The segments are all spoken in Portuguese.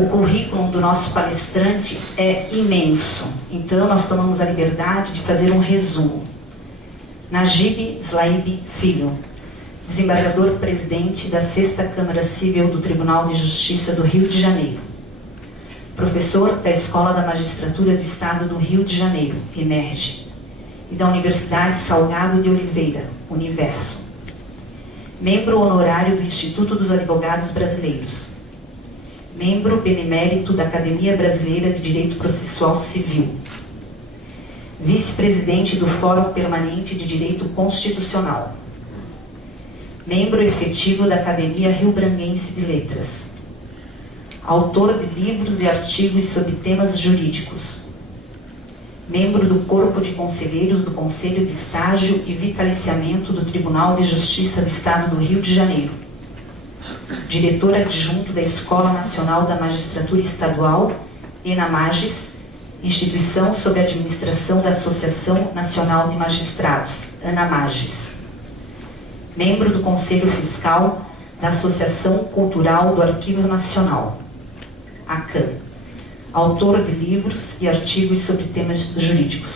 O currículo do nosso palestrante é imenso, então nós tomamos a liberdade de fazer um resumo. Najib Slaib Filho, desembargador-presidente da 6ª Câmara Civil do Tribunal de Justiça do Rio de Janeiro. Professor da Escola da Magistratura do Estado do Rio de Janeiro, EMERGE, e da Universidade Salgado de Oliveira, Universo. Membro honorário do Instituto dos Advogados Brasileiros. Membro benemérito da Academia Brasileira de Direito Processual Civil. Vice-presidente do Fórum Permanente de Direito Constitucional. Membro efetivo da Academia Rio-Brandense de Letras. Autor de livros e artigos sobre temas jurídicos. Membro do Corpo de Conselheiros do Conselho de Estágio e Vitaliciamento do Tribunal de Justiça do Estado do Rio de Janeiro. Diretor adjunto da Escola Nacional da Magistratura Estadual, ENAMAGES, instituição sob a administração da Associação Nacional de Magistrados, ANAMAGES. Membro do Conselho Fiscal da Associação Cultural do Arquivo Nacional, ACAN. Autor de livros e artigos sobre temas jurídicos.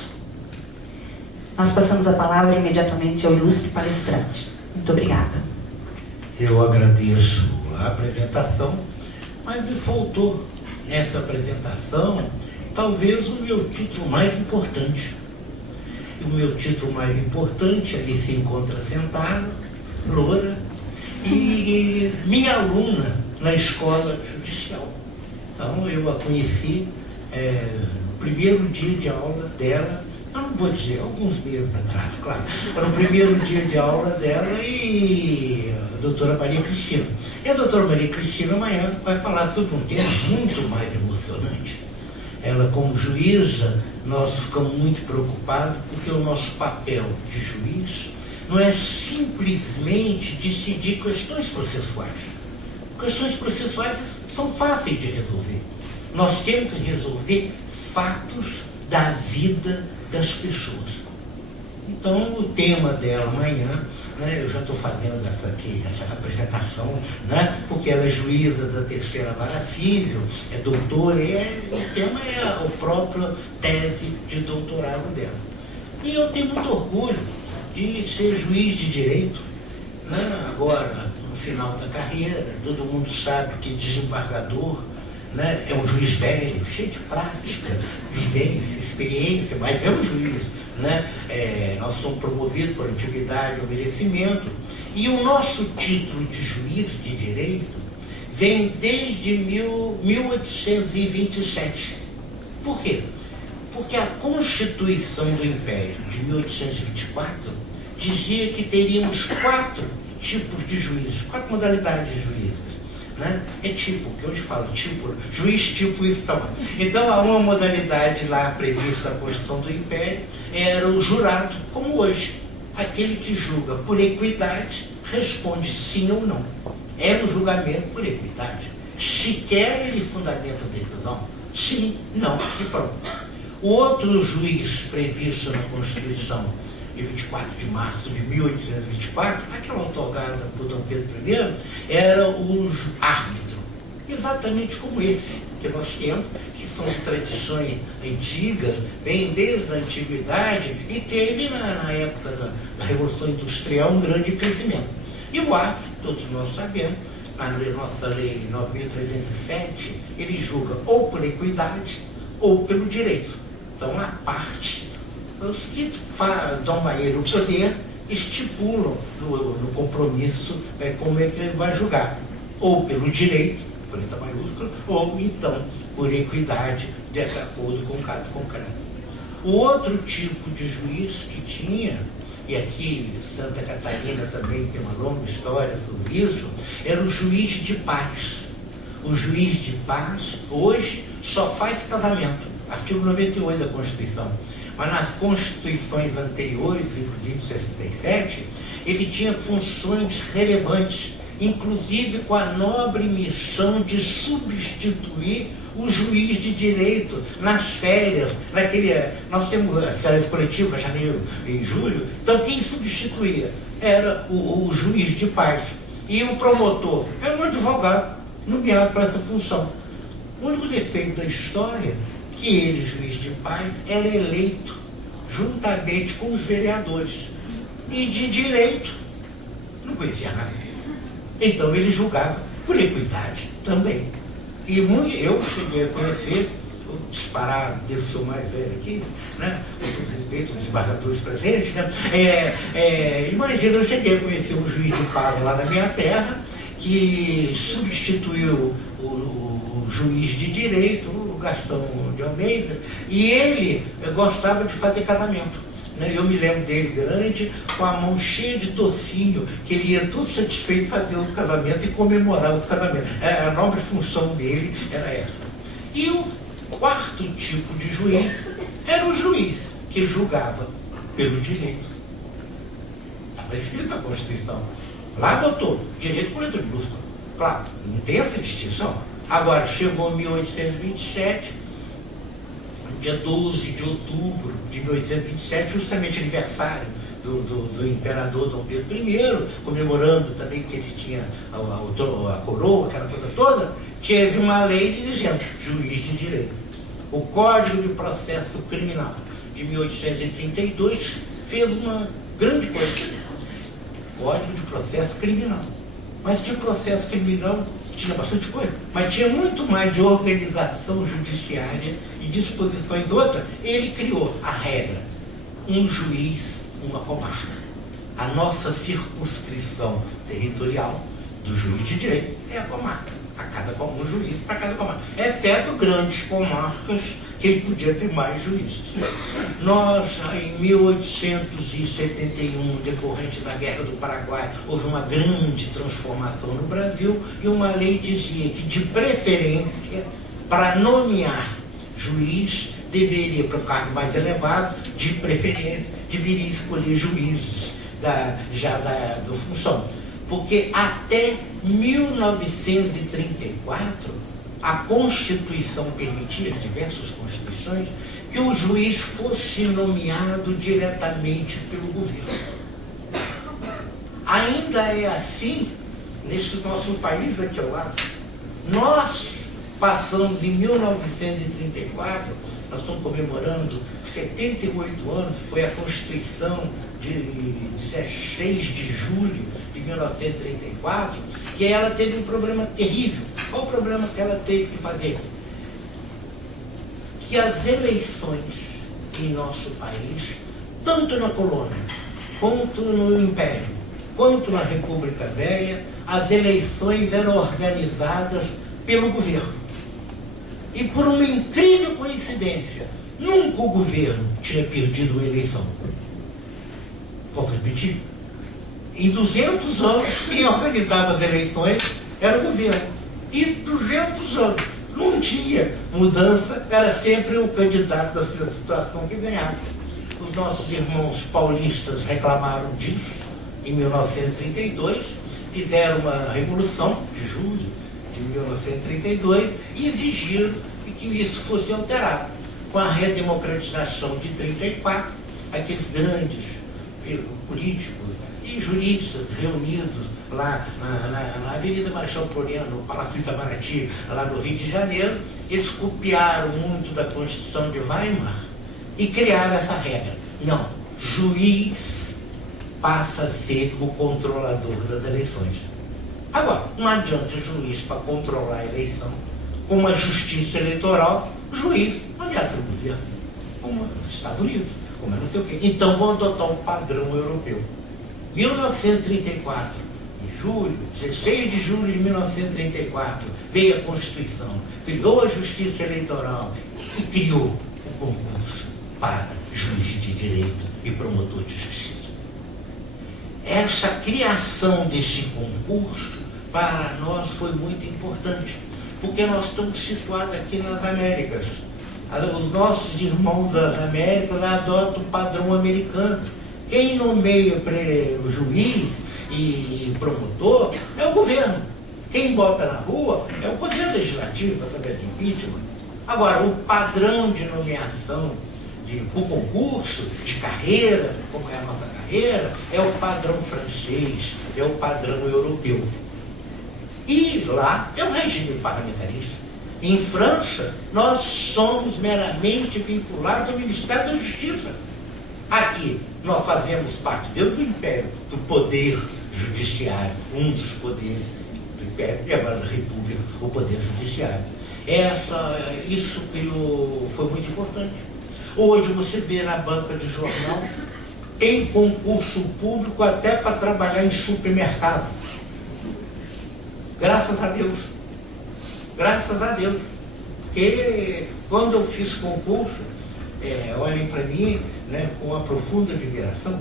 Nós passamos a palavra imediatamente ao ilustre palestrante. Muito obrigada. Eu agradeço a apresentação, mas me faltou nessa apresentação talvez o meu título mais importante. E o meu título mais importante, ali se encontra sentada, loura, e minha aluna na escola judicial. Então eu a conheci no primeiro dia de aula dela, eu não vou dizer, alguns meses atrás, claro, no primeiro dia de aula dela, e a doutora Maria Cristina. E a doutora Maria Cristina amanhã vai falar sobre um tema muito mais emocionante. Ela, como juíza, nós ficamos muito preocupados porque o nosso papel de juiz não é simplesmente decidir questões processuais. Questões processuais são fáceis de resolver. Nós temos que resolver fatos da vida das pessoas. Então, o tema dela amanhã, né, eu já estou fazendo essa apresentação, né, porque ela é juíza da 3ª Vara Civil, é doutora, e o tema é a própria tese de doutorado dela. E eu tenho muito orgulho de ser juiz de direito, né, agora, no final da carreira. Todo mundo sabe que desembargador, né, é um juiz velho, cheio de prática, vivência, experiência, mas é um juiz, né? Nós somos promovidos por antiguidade ou merecimento, e o nosso título de juiz de direito vem desde 1827. Por quê? Porque a Constituição do Império de 1824 dizia que teríamos 4 tipos de juízes, 4 modalidades de juízes. Né? É tipo, que hoje falo, tipo, juiz tipo isso tal. Então, há uma modalidade lá prevista na Constituição do Império, era o jurado, como hoje. Aquele que julga por equidade, responde sim ou não. É no julgamento por equidade. Se quer, ele fundamenta a decisão. Sim, não, e pronto. O outro juiz previsto na Constituição de 24 de março de 1824, aquela otorgada por Dom Pedro I, era o árbitro, exatamente como esse que nós temos, que são tradições antigas, vem desde a antiguidade, e teve na época da Revolução Industrial um grande crescimento. E o árbitro, todos nós sabemos, na nossa lei 9.307, ele julga ou por equidade ou pelo direito. Então, a parte, os que dão a ele o poder, estipulam no compromisso como é que ele vai julgar, ou pelo direito, por letra maiúscula, ou então por equidade, de acordo com o caso concreto. O outro tipo de juiz que tinha, e aqui Santa Catarina também tem uma longa história sobre isso, era o juiz de paz. O juiz de paz, hoje, só faz casamento, artigo 98 da Constituição. Mas nas constituições anteriores, inclusive 67, ele tinha funções relevantes, inclusive com a nobre missão de substituir o juiz de direito nas férias, nós temos as férias coletivas, janeiro e julho, então quem substituía era o juiz de paz. E o promotor era um advogado nomeado para essa função. O único defeito da história é que ele, juiz de paz, era eleito juntamente com os vereadores. E de direito, não conhecia nada. Então ele julgava por equidade também. E eu cheguei a conhecer, vou disparar, devo ser o mais velho aqui, né? Com todo respeito aos desembargadores presentes, né? Imagina, eu cheguei a conhecer um juiz de paz lá na minha terra, que substituiu o juiz de direito, o Gastão de Almeida, e ele gostava de fazer casamento. Eu me lembro dele grande, com a mão cheia de docinho, que ele ia todo satisfeito fazer o casamento e comemorar o casamento. A nobre função dele era essa. E o quarto tipo de juiz era o juiz que julgava pelo direito. Estava escrito na Constituição. Lá botou direito por letra minúscula. Claro, não tem essa distinção. Agora, chegou 1827, dia 12 de outubro de 1827, justamente aniversário do imperador Dom Pedro I, comemorando também que ele tinha a coroa, aquela coisa toda, teve uma lei dizendo juiz de direito. O Código de Processo Criminal de 1832 fez uma grande coisa. Código de Processo Criminal. Mas de processo criminal tinha bastante coisa, mas tinha muito mais de organização judiciária e disposições outras. Ele criou a regra: um juiz, uma comarca. A nossa circunscrição territorial do juiz de direito é a comarca. Um juiz para cada comarca. Exceto grandes comarcas, que ele podia ter mais juízes. Nós, em 1871, decorrente da Guerra do Paraguai, houve uma grande transformação no Brasil e uma lei dizia que, de preferência, para nomear juiz, deveria, para o cargo mais elevado, de preferência, deveria escolher juízes da função. Porque até 1934, a Constituição permitia, as diversas constituições, que o juiz fosse nomeado diretamente pelo governo. Ainda é assim nesse nosso país aqui ao lado. Nós passamos em 1934, nós estamos comemorando 78 anos, foi a Constituição de 16 de julho de 1934, que ela teve um problema terrível. Qual o problema que ela teve que fazer? Que as eleições em nosso país, tanto na colônia, quanto no Império, quanto na República Velha, as eleições eram organizadas pelo governo. E por uma incrível coincidência, nunca o governo tinha perdido uma eleição. Posso repetir? Em 200 anos, quem organizava as eleições era o governo. E 200 anos não tinha mudança, era sempre o candidato da situação que ganhava. Os nossos irmãos paulistas reclamaram disso em 1932, fizeram uma revolução de julho de 1932 e exigiram que isso fosse alterado. Com a redemocratização de 1934, aqueles grandes políticos e juristas reunidos lá na Avenida Marechal Floriano, no Palácio de Itamaraty, lá no Rio de Janeiro, eles copiaram muito da Constituição de Weimar e criaram essa regra. Não, juiz passa a ser o controlador das eleições. Agora, não adianta juiz para controlar a eleição, com uma justiça eleitoral, juiz não é do governo, como nos Estados Unidos, como não sei o quê. Então vão adotar um padrão europeu. 1934, em julho, 16 de julho de 1934, veio a Constituição, criou a Justiça Eleitoral e criou o concurso para juiz de direito e promotor de justiça. Essa criação desse concurso, para nós, foi muito importante, porque nós estamos situados aqui nas Américas. Os nossos irmãos das Américas adotam o padrão americano. Quem nomeia o juiz e promotor é o governo. Quem bota na rua é o poder legislativo, através de impeachment. Agora, o padrão de nomeação o concurso de carreira, como é a nossa carreira, é o padrão francês, é o padrão europeu. E lá é um regime parlamentarista. Em França, nós somos meramente vinculados ao Ministério da Justiça. Aqui, nós fazemos parte, dentro do Império, do poder judiciário, um dos poderes do Império, e agora da República, o poder judiciário. Isso foi muito importante. Hoje você vê na banca de jornal, tem concurso público até para trabalhar em supermercado. Graças a Deus. Graças a Deus. Porque quando eu fiz concurso, olhem para mim, né, com uma profunda admiração,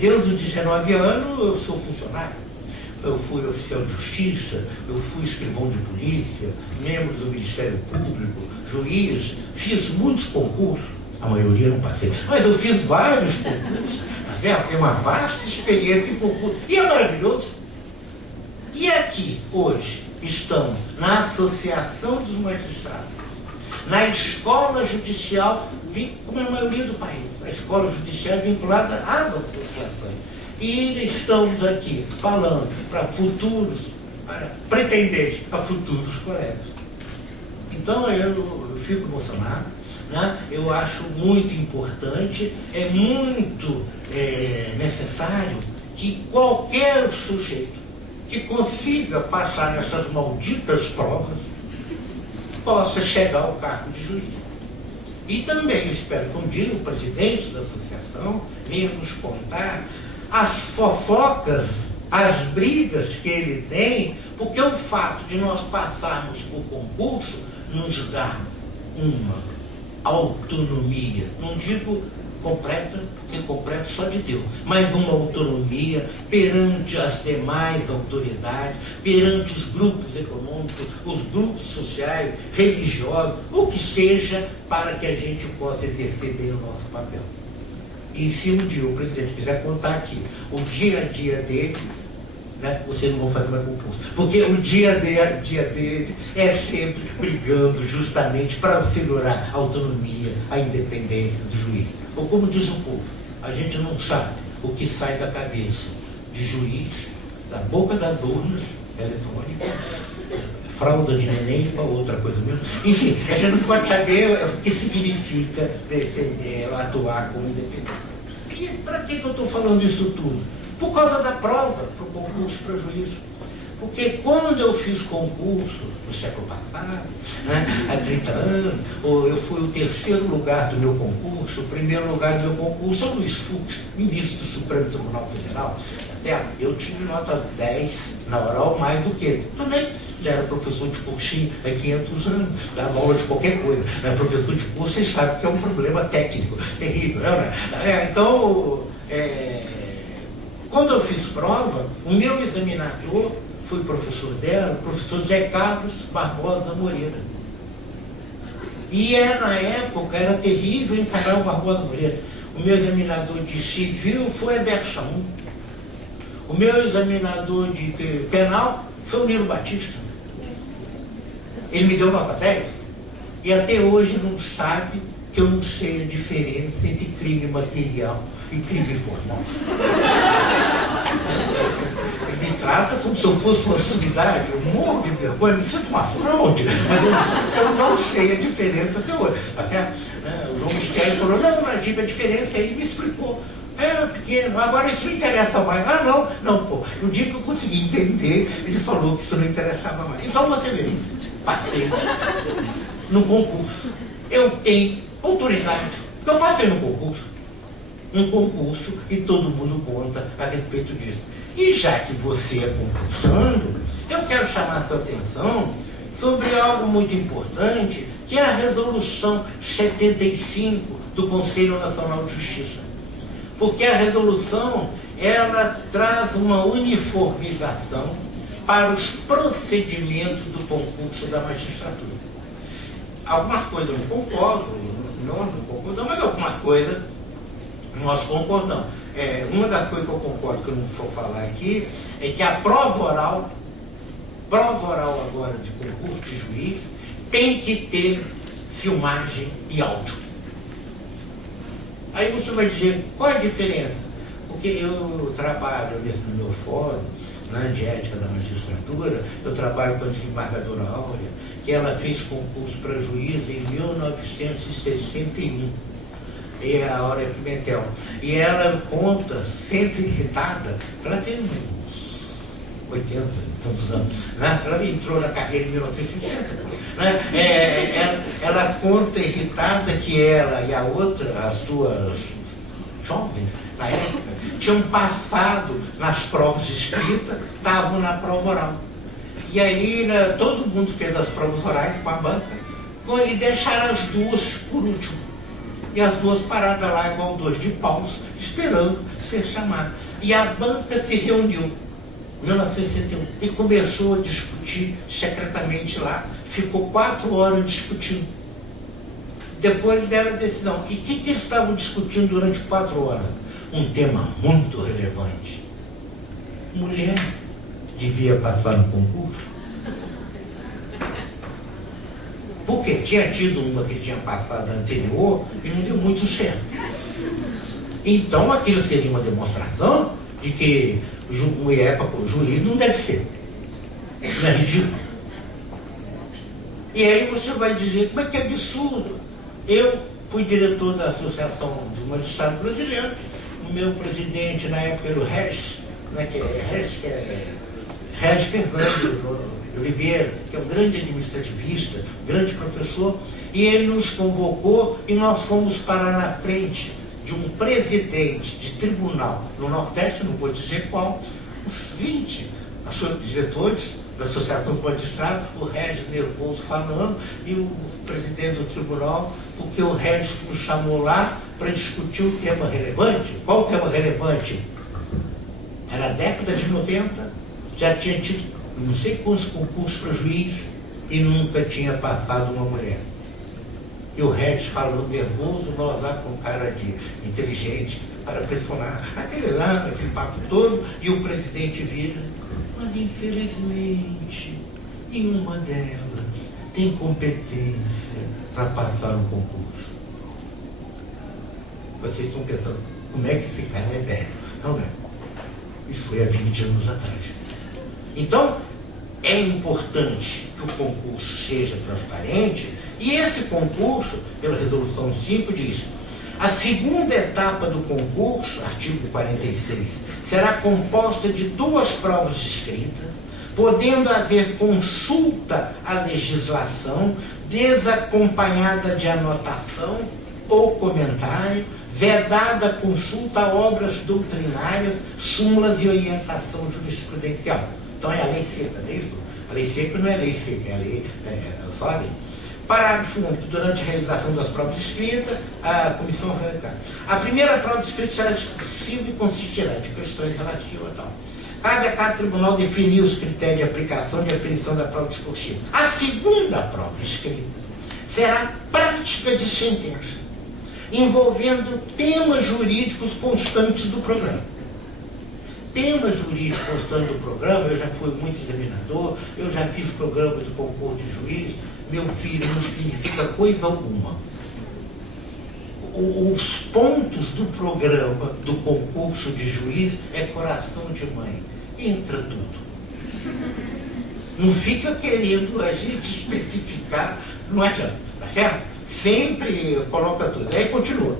desde os 19 anos eu sou funcionário. Eu fui oficial de justiça, eu fui escrivão de polícia, membro do Ministério Público, juiz, fiz muitos concursos, a maioria não passei, mas eu fiz vários concursos, tenho uma vasta experiência em concurso, e é maravilhoso. E aqui, hoje, estamos na Associação dos Magistrados, na Escola Judicial, como é a maioria do país, a Escola Judicial é vinculada às associações. E estamos aqui falando para futuros, para pretendentes, para futuros colegas. Então eu fico emocionado, né? Eu acho muito importante, é muito necessário que qualquer sujeito que consiga passar nessas malditas provas possa chegar ao cargo de juiz. E também espero que um dia o presidente da associação venha nos contar as fofocas, as brigas que ele tem, porque o fato de nós passarmos por concurso nos dá uma autonomia, não digo completa, porque completa só de Deus, mas uma autonomia perante as demais autoridades, perante os grupos econômicos, os grupos sociais, religiosos, o que seja, para que a gente possa exercer bem o nosso papel. E se um dia o presidente quiser contar aqui o dia a dia dele, né, vocês não vão fazer mais concurso. Porque o dia dele é sempre brigando justamente para segurar a autonomia, a independência do juiz. Ou como diz o povo, a gente não sabe o que sai da cabeça de juiz, da boca das urnas eletrônicas, fralda de neném para outra coisa mesmo. Enfim, a gente não pode saber o que significa atuar como independente. E para que eu estou falando isso tudo? Por causa da prova para o concurso para juiz. Porque quando eu fiz concurso no século passado, né, há 30 anos, eu fui o terceiro lugar do meu concurso, o primeiro lugar do meu concurso, o Luiz Fux, ministro do Supremo Tribunal Federal. Eu tive nota 10 na oral mais do que ele. Também já era professor de cursinho há 500 anos, dava aula de qualquer coisa. Né? Professor de curso, vocês sabem que é um problema técnico terrível. Né? Então, quando eu fiz prova, o meu examinador foi o professor dela, o professor Zé Carlos Barbosa Moreira. E na época era terrível encarar o Barbosa Moreira. O meu examinador de civil foi Ederson. O meu examinador de penal foi o Nilo Batista. Ele me deu nota 10 e até hoje não sabe que eu não sei a diferença entre crime material e crime formal. Ele me trata como se eu fosse uma sumidade, eu morro de vergonha, me sinto uma fraude, mas eu não sei a diferença até hoje. Até o João Michele falou, não, Nadib, a diferença aí, me explicou. É pequeno, agora isso não interessa mais. Ah, não, pô. No dia que eu consegui entender, ele falou que isso não interessava mais. Então você vê, passei no concurso. Eu tenho autoridade. Eu passei no concurso. Um concurso e todo mundo conta a respeito disso. E já que você é concursando, eu quero chamar a sua atenção sobre algo muito importante, que é a Resolução 75 do Conselho Nacional de Justiça. Porque a resolução, ela traz uma uniformização para os procedimentos do concurso da magistratura. Algumas coisas eu não concordo, mas algumas coisas nós concordamos. Uma das coisas que eu concordo, que eu não vou falar aqui, é que a prova oral agora de concurso de juiz, tem que ter filmagem e áudio. Aí você vai dizer, qual é a diferença? Porque eu trabalho no meu fórum, de ética da magistratura, eu trabalho com a desembargadora Áurea, que ela fez concurso para juiz em 1961. E a Aurélia Pimentel. E ela conta, sempre irritada, ela tem uns 80, tantos anos, né? Ela entrou na carreira em 1960. Né? Ela conta irritada que ela e a outra, as duas jovens, na época, tinham passado nas provas escritas, estavam na prova oral. E aí, né, todo mundo fez as provas orais com a banca e deixaram as duas por último. E as duas paradas lá, igual dois de paus, esperando ser chamadas. E a banca se reuniu em 1961 e começou a discutir secretamente lá. Ficou 4 horas discutindo. Depois deram a decisão. E o que eles estavam discutindo durante 4 horas? Um tema muito relevante. Mulher devia passar no concurso? Porque tinha tido uma que tinha passado anterior e não deu muito certo. Então aquilo seria uma demonstração de que mulher para o juiz não deve ser. Isso não é ridículo. E aí você vai dizer, mas que absurdo. Eu fui diretor da Associação dos Magistrados Brasileiros. O meu presidente na época era o Regis, né, Regis Fernando Oliveira, que é um grande administrativista, grande professor, e ele nos convocou e nós fomos parar na frente de um presidente de tribunal no Nordeste, não vou dizer qual, uns 20 diretores da Associação dos Magistrados, o Regis nervoso falando, e o presidente do tribunal, porque o Regis nos chamou lá para discutir o tema relevante. Qual o tema relevante? Era a década de 90, já tinha tido não sei quantos concursos para juiz e nunca tinha passado uma mulher. E o Regis falou nervoso, nós lá com cara de inteligente, para pressionar aquele papo todo, e o presidente vira, mas infelizmente nenhuma delas tem competência para passar um concurso. Vocês estão pensando, como é que fica a ideia? Não é? Isso foi há 20 anos atrás. Então, é importante que o concurso seja transparente, e esse concurso, pela Resolução 5, diz: a segunda etapa do concurso, artigo 46, será composta de 2 provas escritas, podendo haver consulta à legislação, desacompanhada de anotação ou comentário, vedada a consulta a obras doutrinárias, súmulas e orientação jurisprudencial. Então é a lei seca, não é isso? A lei seca não é lei seca, é a lei, só a lei. Parágrafo único. Durante a realização das provas escritas, a comissão vai. A primeira prova escrita será discursiva e consistirá de questões relativas a tal. Cabe a cada tribunal definir os critérios de aplicação de aferição da prova discursiva. A segunda prova escrita será prática de sentença, envolvendo temas jurídicos constantes do programa. Temas jurídicos constantes do programa, eu já fui muito examinador, eu já fiz programa de concurso de juiz, meu filho, não significa coisa alguma. Os pontos do programa do concurso de juiz é coração de mãe. Entra tudo. Não fica querendo a gente especificar, não adianta, tá certo? Sempre coloca tudo. Aí continua.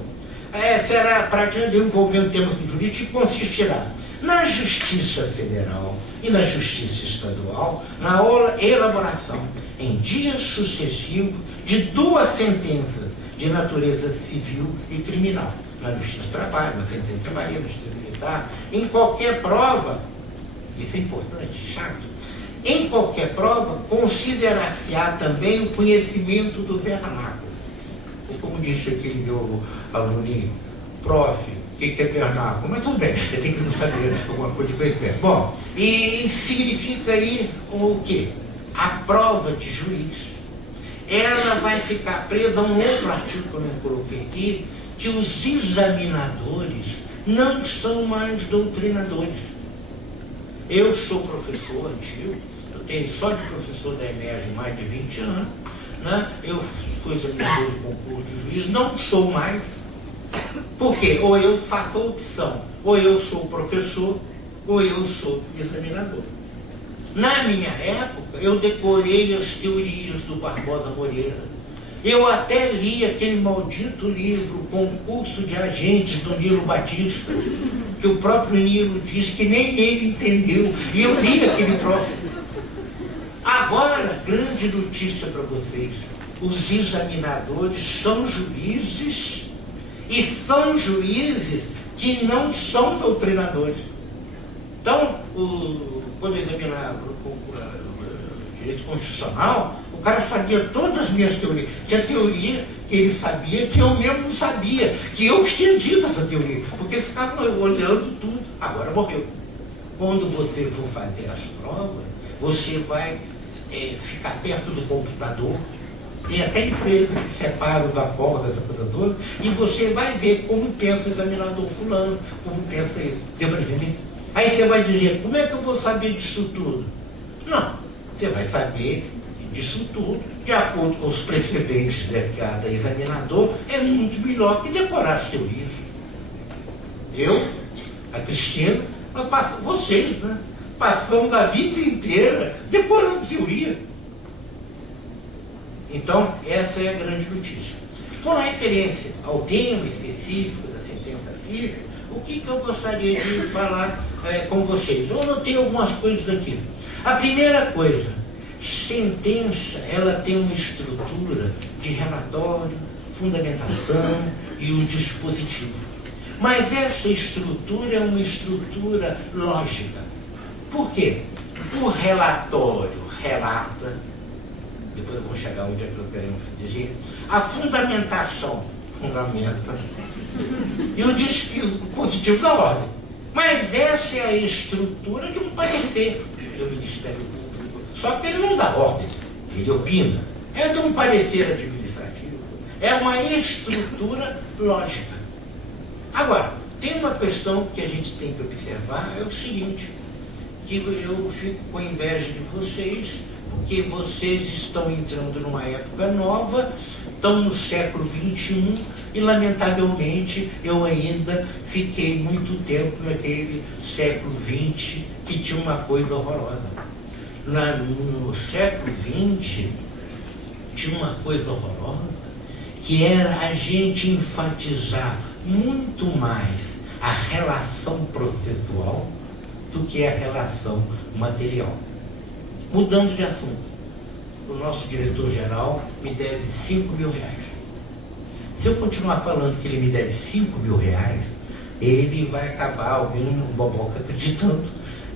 Será prática envolvendo temas jurídicos e consistirá na Justiça Federal e na Justiça Estadual, na elaboração em dias sucessivos de 2 sentenças de natureza civil e criminal. Na Justiça do Trabalho, na sentença trabalhista, na Justiça Militar, em qualquer prova, isso é importante, chato, em qualquer prova, considerar-se-á também o conhecimento do vernáculo. Ou como disse aquele meu aluninho, prof, o que é vernáculo? Mas tudo bem, eu tenho que não saber alguma coisa de conhecimento. Bom, e significa aí o quê? A prova de juiz, ela vai ficar presa a um outro artigo que eu não coloquei aqui, que os examinadores não são mais doutrinadores. Eu sou professor antigo, eu tenho só de professor da EMERG mais de 20 anos, né? Eu fui examinador de concurso de juiz, não sou mais. Por quê? Ou eu faço a opção, ou eu sou professor, ou eu sou examinador. Na minha época, eu decorei as teorias do Barbosa Moreira. Eu até li aquele maldito livro, Concurso de Agentes, do Nilo Batista, que o próprio Nilo disse que nem ele entendeu. E eu li aquele próprio. Agora, grande notícia para vocês. Os examinadores são juízes, e são juízes que não são doutrinadores. Então, quando eu examinava o direito constitucional, o cara sabia todas as minhas teorias. Tinha teoria que ele sabia, que eu mesmo não sabia, que eu tinha dito essa teoria, porque ficava olhando tudo. Agora morreu. Quando você for fazer as provas, você vai ficar perto do computador. Tem até empresa que separa da prova dessa coisa toda, e você vai ver como pensa o examinador fulano, como pensa isso. Deu para entender? Aí você vai dizer, como é que eu vou saber disso tudo? Não, você vai saber disso tudo de acordo com os precedentes de cada examinador. É muito melhor que decorar as teorias. Eu, a Cristina, vocês, né? Passamos a vida inteira decorando teoria. Então, essa é a grande notícia. Com referência ao tema específico da sentença civil, o que eu gostaria de falar com vocês? Eu notei algumas coisas aqui. A primeira coisa, sentença, ela tem uma estrutura de relatório, fundamentação e um dispositivo. Mas essa estrutura é uma estrutura lógica. Por quê? O relatório relata, depois eu vou chegar onde é que eu quero dizer, a fundamentação fundamenta e o dispositivo da ordem. Mas essa é a estrutura de um parecer do Ministério Público. Só que ele não dá ordem, ele opina. É de um parecer administrativo. É uma estrutura lógica. Agora, tem uma questão que a gente tem que observar, é o seguinte, que eu fico com inveja de vocês, porque vocês estão entrando numa época nova, estão no século XXI, e lamentavelmente eu ainda fiquei muito tempo naquele século XX que tinha uma coisa horrorosa. No século XX tinha uma coisa horrorosa, que era a gente enfatizar muito mais a relação processual do que a relação material. Mudando de assunto, o nosso diretor-geral me deve R$5.000. Se eu continuar falando que ele me deve R$5.000, ele vai acabar alguém no boboca acreditando.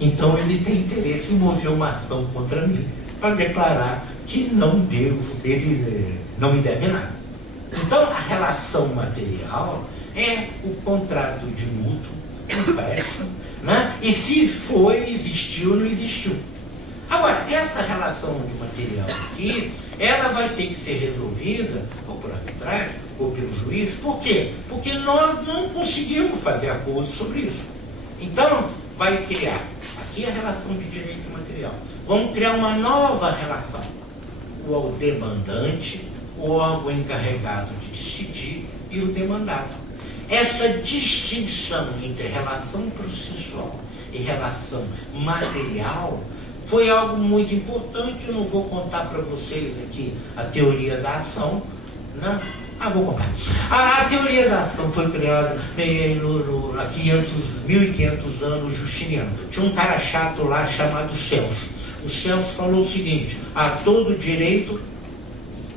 Então ele tem interesse em mover uma ação contra mim para declarar que não devo, ele não me deve nada. Então a relação material é o contrato de mútuo, empréstimo, né? E se foi, existiu ou não existiu. Agora, essa relação de material aqui, ela vai ter que ser resolvida ou por arbitragem, ou pelo juiz. Por quê? Porque nós não conseguimos fazer acordo sobre isso. Então, vai criar aqui a relação de direito material. Vamos criar uma nova relação. O demandante, o órgão encarregado de decidir e o demandado. Essa distinção entre relação processual e relação material foi algo muito importante. Eu não vou contar para vocês aqui a teoria da ação, né? Vou contar. A teoria da ação foi criada há 1500 anos justiniano. Tinha um cara chato lá chamado Celso. O Celso falou o seguinte: a todo direito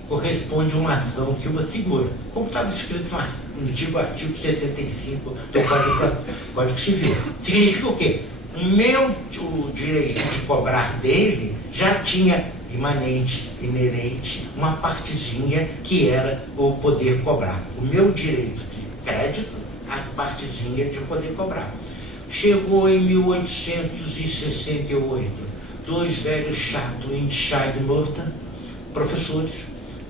corresponde uma ação que o assegura. Como estava escrito lá no antigo artigo 75 do Código Civil. Significa o quê? O direito de cobrar dele já tinha inerente, uma partezinha que era o poder cobrar. O meu direito de crédito, a partezinha de poder cobrar. Chegou em 1868, dois velhos chatos em Scheidmorten, professores,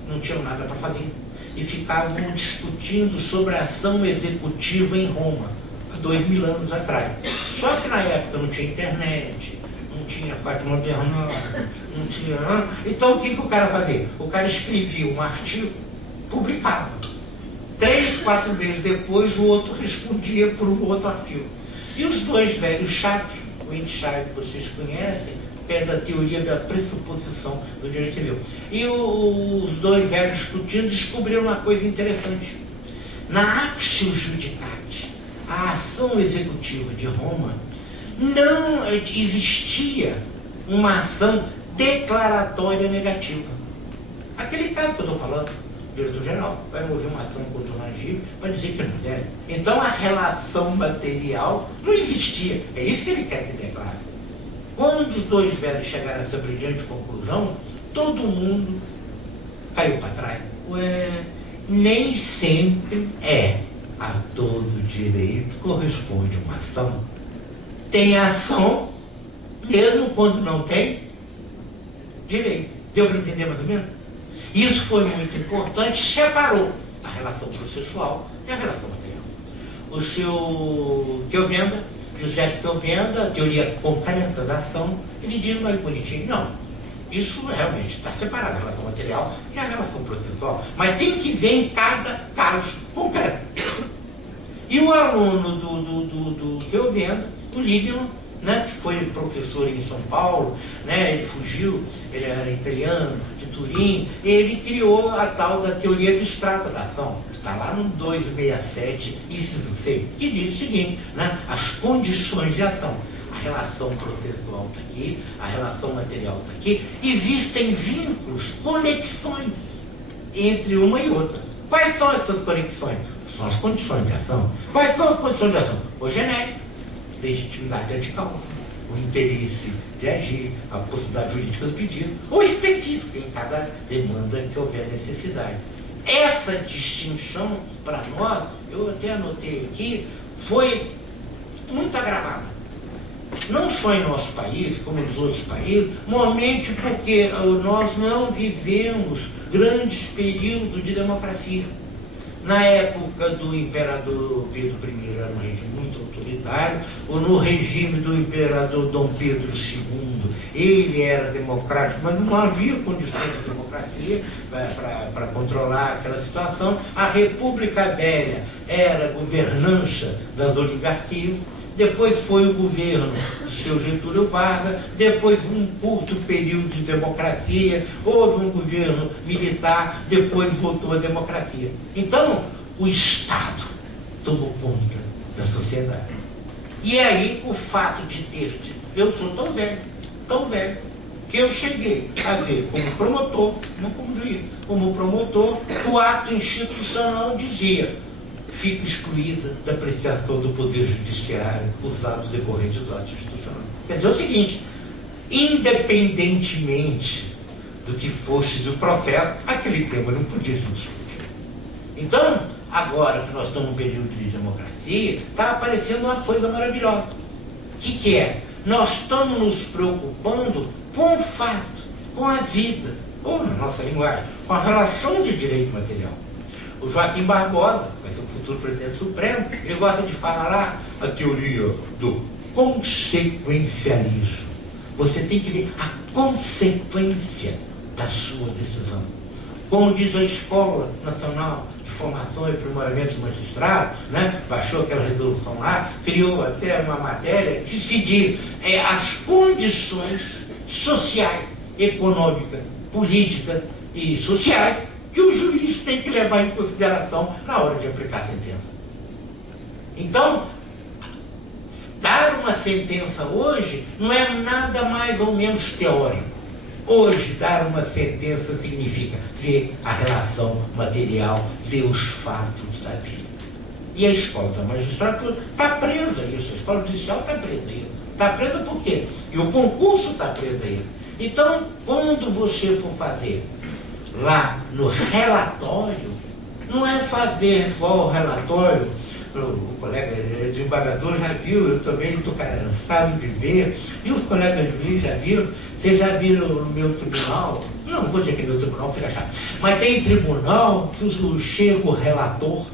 não tinham nada para fazer, e ficavam discutindo sobre a ação executiva em Roma, há 2000 anos atrás. Só que na época não tinha internet, não tinha parte moderna, não tinha... Então o que o cara fazia? O cara escrevia um artigo, publicava. 3, 4 meses depois o outro respondia por um outro artigo. E os dois velhos chatos, o Entscheid vocês conhecem, que é da teoria da pressuposição do direito civil. E os dois velhos discutindo descobriram uma coisa interessante. Na Actio Judicatis, a ação executiva de Roma, não existia uma ação declaratória negativa. Aquele caso que eu estou falando, o diretor-geral vai mover uma ação contra o Rangel para dizer que não deve. Então a relação material não existia. É isso que ele quer que declare. Quando os dois velhos chegaram a essa brilhante conclusão, todo mundo caiu para trás. Nem sempre a todo direito corresponde uma ação. Tem ação, mesmo quando não tem direito. Deu para entender mais ou menos? Isso foi muito importante, separou a relação processual e a relação material. O seu Chiovenda, José Chiovenda, a teoria concreta da ação, ele diz mais bonitinho, não, isso realmente está separado, a relação material e a relação processual, mas tem que ver em cada caso concreto. E o aluno do Chiovenda, o Líbano, né, que foi professor em São Paulo, né, ele fugiu, ele era italiano, de Turim, ele criou a tal da teoria abstrata da ação. Está lá no 267, inciso 6, que diz o seguinte, né, as condições de ação. A relação processual está aqui, a relação material está aqui, existem vínculos, conexões entre uma e outra. Quais são essas conexões? São as condições de ação. Quais são as condições de ação? O genérico, legitimidade radical, o interesse de agir, a possibilidade jurídica do pedido, ou específico em cada demanda que houver necessidade. Essa distinção, para nós, eu até anotei aqui, foi muito agravada. Não só em nosso país, como nos outros países, normalmente porque nós não vivemos grandes períodos de democracia. Na época do imperador Pedro I era um regime muito autoritário, ou no regime do imperador Dom Pedro II, ele era democrático, mas não havia condições de democracia para controlar aquela situação. A República Velha era a governança das oligarquias, depois foi o governo do seu Getúlio Vargas, depois um curto período de democracia, houve um governo militar, depois voltou a democracia. Então, o Estado tomou conta da sociedade. E aí, o fato de ter, eu sou tão velho, que eu cheguei a ver como promotor, não como juiz, como promotor, o ato institucional dizia: fica excluída da apreciação do Poder Judiciário os atos decorrentes do ato institucional. Quer dizer o seguinte, independentemente do que fosse do processo, aquele tema não podia se discutir. Então, agora que nós estamos num período de democracia, está aparecendo uma coisa maravilhosa. O que é? Nós estamos nos preocupando com o fato, com a vida, ou na nossa linguagem, com a relação de direito material. O Joaquim Barbosa, vai ser o futuro presidente supremo, ele gosta de falar a teoria do consequencialismo. Você tem que ver a consequência da sua decisão. Como diz a Escola Nacional de Formação e Aprimoramento do Magistrado, né, baixou aquela resolução lá, criou até uma matéria que se diz as condições sociais, econômicas, políticas e sociais que o juiz tem que levar em consideração na hora de aplicar a sentença. Então, dar uma sentença hoje não é nada mais ou menos teórico. Hoje, dar uma sentença significa ver a relação material, ver os fatos da vida. E a escola da magistratura está presa a isso, a escola judicial está presa a isso. Está presa por quê? E o concurso está preso a isso. Então, quando você for fazer lá no relatório, não é fazer igual o relatório, o colega desembargador já viu, eu também estou cansado de ver, e os colegas juízes já viram, vocês já viram no meu tribunal, não vou dizer que é meu tribunal, fica chato, mas tem tribunal que chega o relator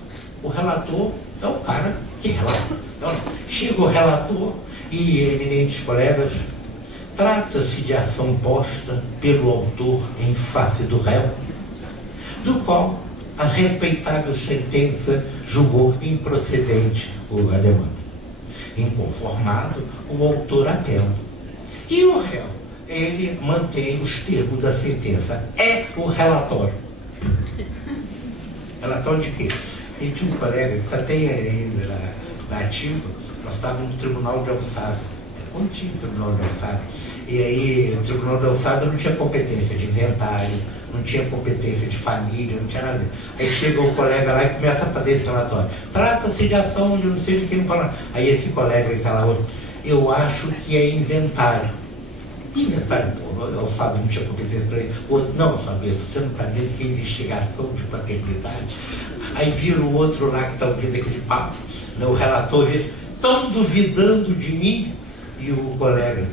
é o cara que relata. Então, chega o relator e, eminentes colegas, trata-se de ação posta pelo autor em face do réu, do qual a respeitável sentença julgou improcedente a demanda. Inconformado, o autor apela. E o réu ele mantém os termos da sentença. É o relatório. Relatório de quê? E tinha um colega que até ainda na ativa, nós estávamos no Tribunal de Alçada. Quando tinha o Tribunal de Alçada? E aí o Tribunal de Alçada não tinha competência de inventário, não tinha competência de família, não tinha nada. Aí chega o colega lá e começa a fazer esse relatório. Trata-se de ação de não sei de quem não fala. Aí esse colega aí fala, eu acho que é inventário. Inventário, pô, o Fábio não tinha competência para ele. Outro, não, Fábio, você não está vendo que é investigação de paternidade. Aí vira o outro lá que está ouvindo aquele papo, né, o relator, estão duvidando de mim. E o colega,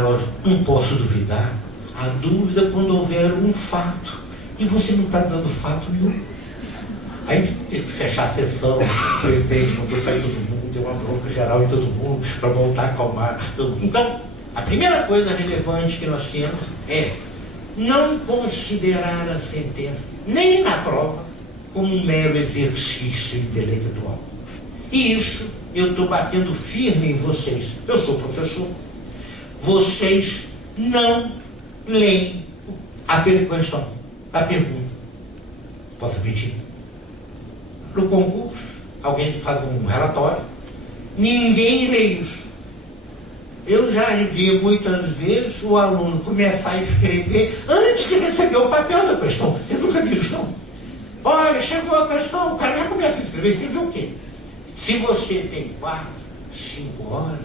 lógico, não posso duvidar. A dúvida quando houver um fato. E você não está dando fato nenhum. Aí tem que fechar a sessão, o presidente mandou sair todo mundo, deu uma bronca geral em todo mundo, para voltar a acalmar todo mundo. Então, a primeira coisa relevante que nós temos é não considerar a sentença, nem na prova, como um mero exercício intelectual. E isso eu estou batendo firme em vocês. Eu sou professor. Vocês não leem a questão, a pergunta. Posso repetir? No concurso, alguém faz um relatório, ninguém lê isso. Eu já vi muitas vezes o aluno começar a escrever antes de receber o papel da questão. Você nunca viu isso, não? Olha, chegou a questão, o cara já começa a escrever. Escrever o quê? Se você tem 4, 5 horas,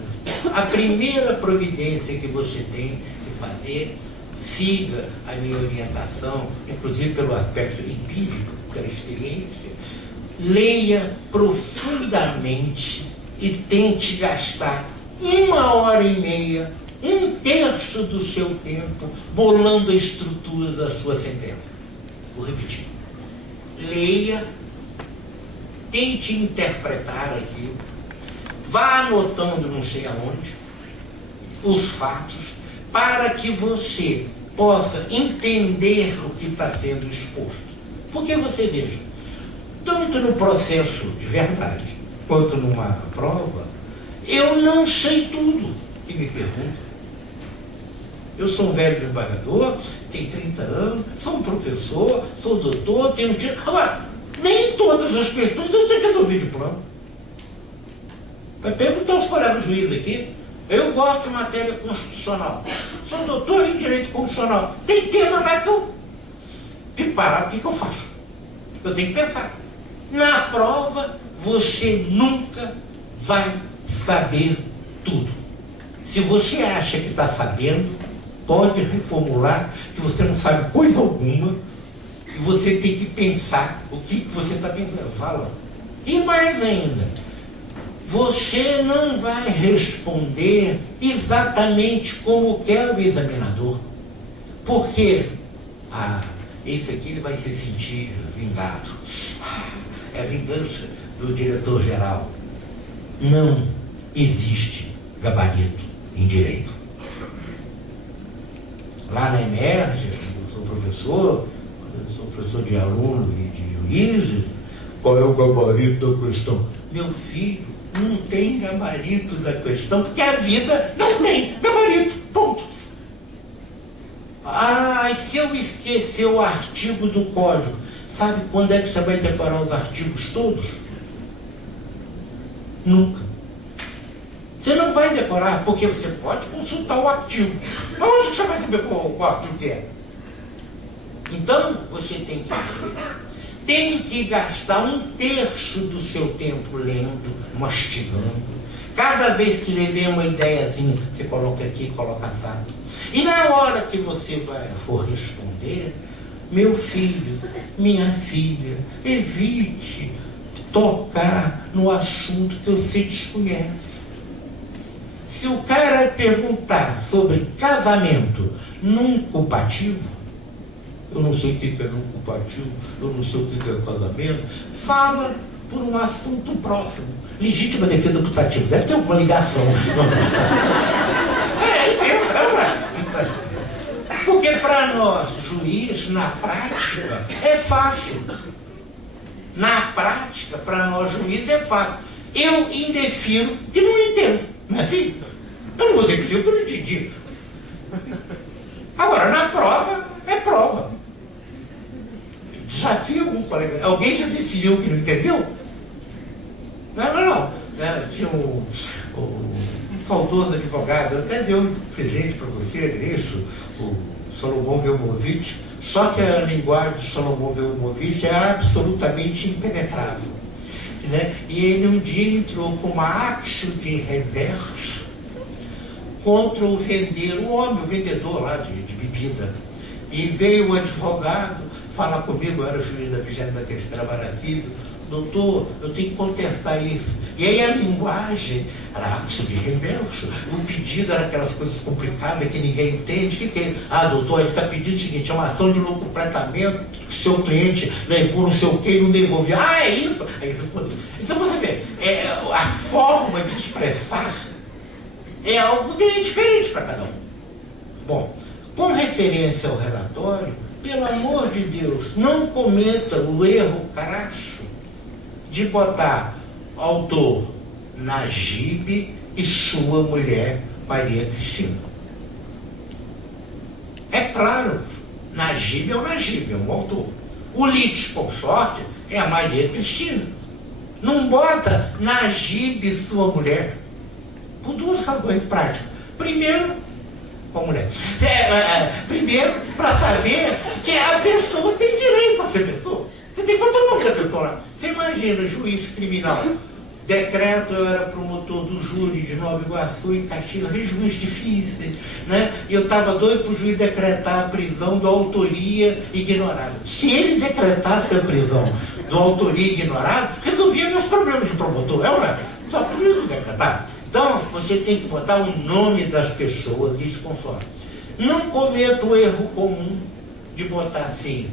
a primeira providência que você tem que fazer, siga a minha orientação, inclusive pelo aspecto empírico, pela experiência, leia profundamente e tente gastar 1h30, 1/3 do seu tempo, bolando a estrutura da sua sentença. Vou repetir. Leia, tente interpretar aquilo, vá anotando não sei aonde os fatos, para que você possa entender o que está sendo exposto. Porque você veja, tanto no processo de verdade, quanto numa prova, eu não sei tudo que me perguntam. Eu sou um velho desembargador, tenho 30 anos, sou um professor, sou doutor, tenho um título. Agora, nem todas as questões eu tenho que resolver de plano. Vai perguntar aos colegas juízes aqui. Eu gosto de matéria constitucional. Sou doutor em direito constitucional. Tem tema lá que eu fico parado, o que eu faço? Eu tenho que pensar. Na prova, você nunca vai saber tudo. Se você acha que está sabendo, pode reformular que você não sabe coisa alguma e você tem que pensar o que você está pensando. Fala. E mais ainda, você não vai responder exatamente como quer o examinador. Porque esse aqui ele vai se sentir vingado. É a vingança do diretor-geral. Não existe gabarito em direito. Lá na Emerge, eu sou professor de aluno e de juízes, qual é o gabarito da questão? Meu filho, não tem gabarito da questão, porque a vida não tem gabarito, ponto. E se eu esquecer o artigo do código, sabe quando é que você vai decorar os artigos todos? Nunca. Você não vai decorar, porque você pode consultar o artigo. Onde que você vai saber qual artigo que é? Então, você tem que gastar 1/3 do seu tempo lendo, mastigando. Cada vez que lhe vem uma ideiazinha, você coloca aqui, coloca lá. E na hora que você for responder, meu filho, minha filha, evite tocar no assunto que você desconhece. Se o cara perguntar sobre casamento num culpativo, eu não sei o que é num culpativo, eu não sei o que é casamento, fala por um assunto próximo. Legítima defesa putativa, deve ter alguma ligação. Porque para nós, juiz, na prática, é fácil. Na prática, para nós, juiz, é fácil. Eu indefiro que não entendo. Não é assim? Eu não vou definir o que eu não entendi. Agora, na prova, é prova. Desafio algum colega. Alguém já definiu que não entendeu? Não. Tinha um saudoso advogado, até deu um presente para você, isso, o Solomon Velmovich, só que a linguagem de Solomon Velmovich é absolutamente impenetrável. Né? E ele um dia entrou com uma axio de reverso contra o vendedor lá de bebida. E veio o advogado falar comigo, eu era o juiz da 23ª Vara Civil, doutor, eu tenho que contestar isso. E aí a linguagem era axio de reverso, o pedido era aquelas coisas complicadas que ninguém entende. O que é? Ah, doutor, ele está pedindo o seguinte, é uma ação de não completamento, seu cliente levou não sei o que e não devolveu. Ah, é isso? Aí ele respondeu. Então você vê, a forma de expressar é algo que é diferente para cada um. Bom, com referência ao relatório, pelo amor de Deus, não cometa o erro crasso de botar autor Najib e sua mulher Maria Cristina. É claro, Najib é um autor. O litisconsorte é a Maria Cristina. Não bota Najib e sua mulher. Por duas razões práticas. Primeiro, com a mulher. Primeiro, para saber que a pessoa tem direito a ser pessoa. Você tem quanto nome da pessoa lá? Você imagina, juiz criminal, decreto, eu era promotor do júri de Nova Iguaçu e Caxias, regiões difíceis, né? E eu estava doido para o juiz decretar a prisão do autoria ignorada. Se ele decretasse a prisão do autoria ignorada, resolvia meus problemas de promotor, não é? Só por isso decretar. Então, você tem que botar o nome das pessoas e consorte. Não cometa o erro comum de botar assim,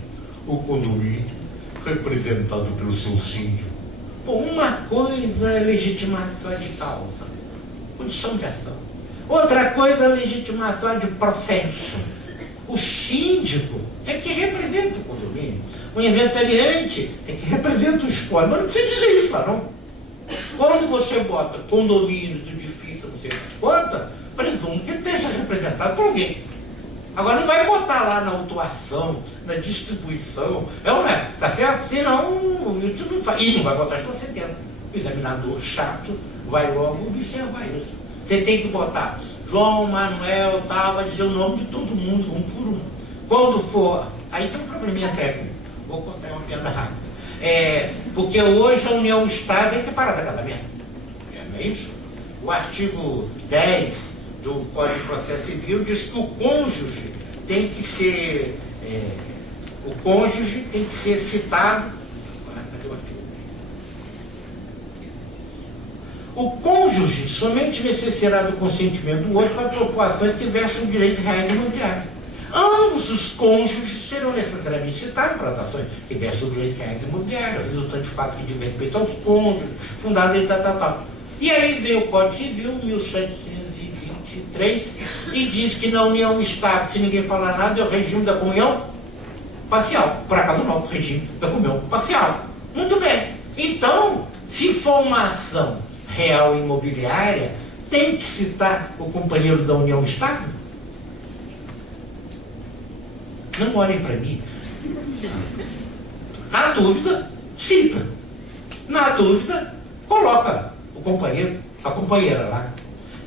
o condomínio, representado pelo seu síndico. Bom, uma coisa é legitimação de causa, condição de ação. Outra coisa é legitimação de processo. O síndico é que representa o condomínio. O inventariante é que representa o espólio. Mas não precisa dizer isso, não. Quando você bota condomínio do edifício, você bota, presumo que esteja representado por alguém. Agora não vai botar lá na autuação, na distribuição, não é? Tá certo? Senão, isso não faz. E não vai botar se você quer. O examinador chato vai logo observar isso. Você tem que botar João, Manuel, tal, vai dizer o nome de todo mundo, um por um. Quando for, aí tem um probleminha técnico. Vou contar uma piada rápida. Porque hoje a união estável é separada da casamento. Não é isso? O artigo 10 do Código de Processo Civil diz que o cônjuge tem que ser citado. O cônjuge somente necessitará do consentimento do outro para propor ações que versam direitos reais e imobiliários. Ambos os cônjuges serão necessariamente citados para as ações que versam direitos reais e imobiliários, resultante de fato de respeito aos cônjuges, fundado em tal. E aí vem o Código Civil, 1723, e diz que na união estável, se ninguém falar nada, é o regime da comunhão parcial. Por acaso não, o regime da comunhão parcial. Muito bem. Então, se for uma ação real e imobiliária, tem que citar o companheiro da união estável? Não olhem para mim. Na dúvida, cita. Na dúvida, coloca o companheiro, a companheira lá.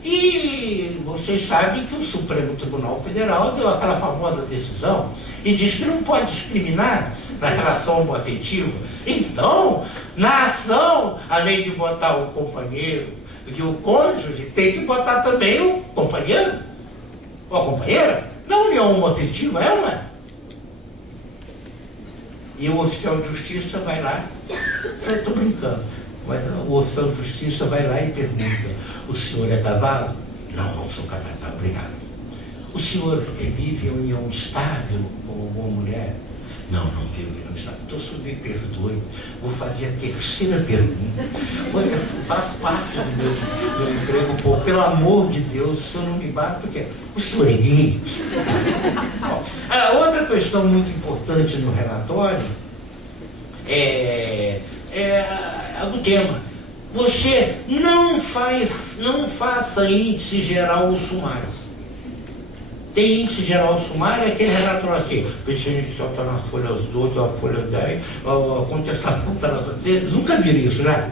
E vocês sabem que o Supremo Tribunal Federal deu aquela famosa decisão e diz que não pode discriminar na relação homoafetiva. Então, na ação, além de botar o companheiro e o cônjuge, tem que botar também o companheiro ou a companheira na união homoafetiva, é ou não é? E o oficial de justiça vai lá, eu estou brincando, mas o oficial de justiça vai lá e pergunta: o senhor é casado? Não, não sou casado, tá, obrigado. O senhor vive em união estável com uma mulher? Não, não vive em união estável. Então, o senhor me perdoe, vou fazer a terceira pergunta. Olha, faço parte do meu emprego, pô, pelo amor de Deus, o senhor não me bate, porque o senhor é gay. Outra questão muito importante no relatório é o tema. Você não faça índice geral ou sumário. Tem índice geral sumário, aquele relatório assim, o presidente inicial está na folha 12, a folha 10, a contestação está na folha 10. Vocês nunca viram isso, né?